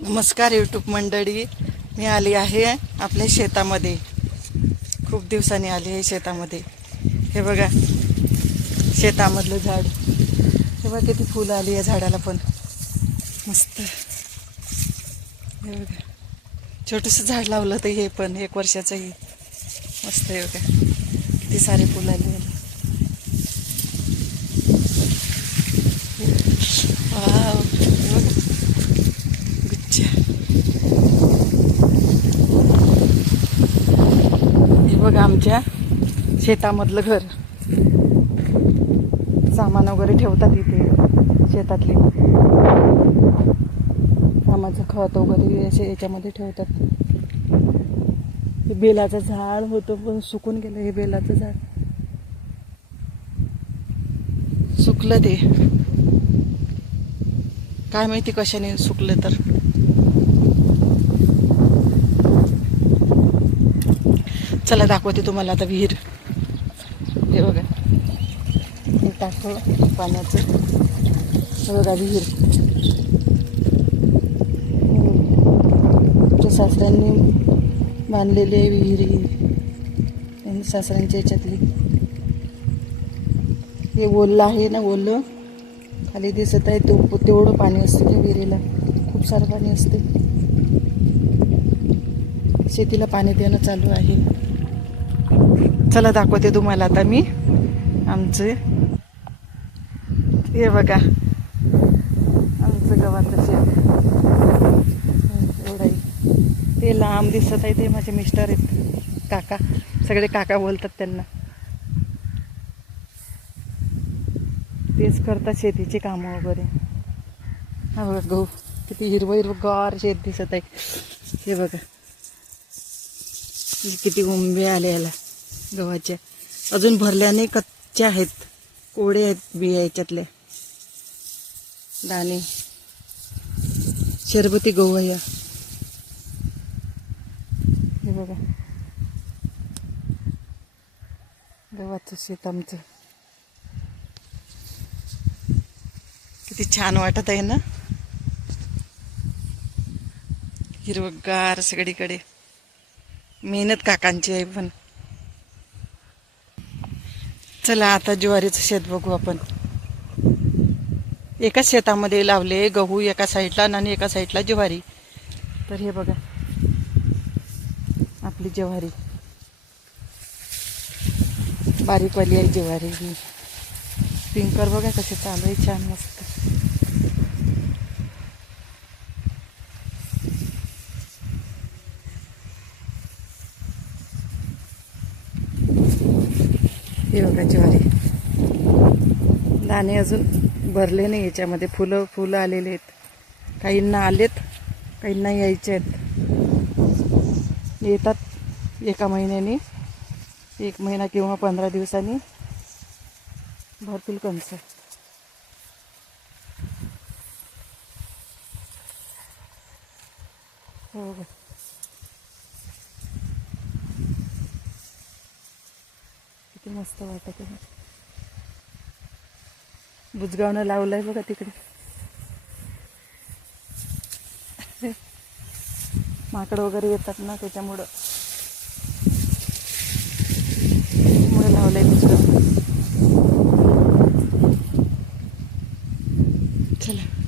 नमस्कार यूट्यूब मंडळी. मी आली आहे आपल्या शेतामध्ये. खूप दिवसांनी आली आहे शेतामध्ये. हे बघा शेतामधलं झाड. हे बघा किती फुलं आली या झाडाला पण. मस्त. हे बघा. छोटंसं झाड लावलं तर हे पण एक वर्षाचं हे मस्त हे बघा. किती सारे फुलं आली याला. वाव हे बघा गुच्छ हे बघा आमच्या शेतामधलं घर. सामान वगैरे ठेवतात इथे शेतातले. कामाचं खत वगैरे असे याच्यामध्ये ठेवतात. हे बेलाचं झाड होतं पण सुकून गेलं हे बेलाचं झाड. सुकलं ते. काय माहिती कशाने सुकलं तर. चला दाखवते तुम्हाला आता विहीर. हे बघा. हे टाकलं पाण्याचं. हे बघा विहीर. आमच्या सासऱ्यांनी बांधलेली आहे विहीर ही. त्यांनी सासऱ्यांच्या याच्यातली. हे ओललं आहे ना ओलं? खाली दिसत आहे तो. तेवढं पाणी असतं त्या विहिरीला. खूप सारं पाणी असते. शेतीला पाणी देणं चालू आहे. चला दाखवते तुम्हाला आता मी. आमचे. हे बघा. आमचं गव्हाचं शेत. एवढं आहे. ते लांब दिसत आहे ते माझे मिस्टर आहेत. काका. सगळे काका बोलतात त्यांना. तेच करतात शेतीची कामं वगैरे. हा बघा गहू. किती हिरवं हिरवं गार शेत दिसत आहे. हे बघा. किती उंबे आले याला. गव्हाच्या अजून भरल्याने कच्च्या आहेत. कोडे आहेत बिया याच्यातल्या दाणे. शरबती गहू आहे. हे बघा. गव्हाचं शेत आमचं. किती छान वाटत आहे ना? हिरवगार सगळीकडे. मेहनत काकांची आहे पण. चला आता ज्वारीचं शेत बघू आपण. एकाच शेतामध्ये लावले गहू एका साईडला आणि एका साईडला ज्वारी. तर हे बघा आपली ज्वारी. बारीकवाली आहे ज्वारी ही. पिंकर बघा कसे चालू आहे छान मस्त. हे ज्वारी. दाणे अजून भरले नाही याच्यामध्ये फुलं फुलं आलेले आहेत. काहींना आलेत काहींना यायचे आहेत. येतात एका महिन्याने एक महिना किंवा पंधरा दिवसांनी. भरतील कणसं हो किती मस्त वाटत आहे बुजगावनं लावलं आहे बघा तिकडे. माकड वगैरे येतात ना त्याच्यामुळं. लावलं आहे चला.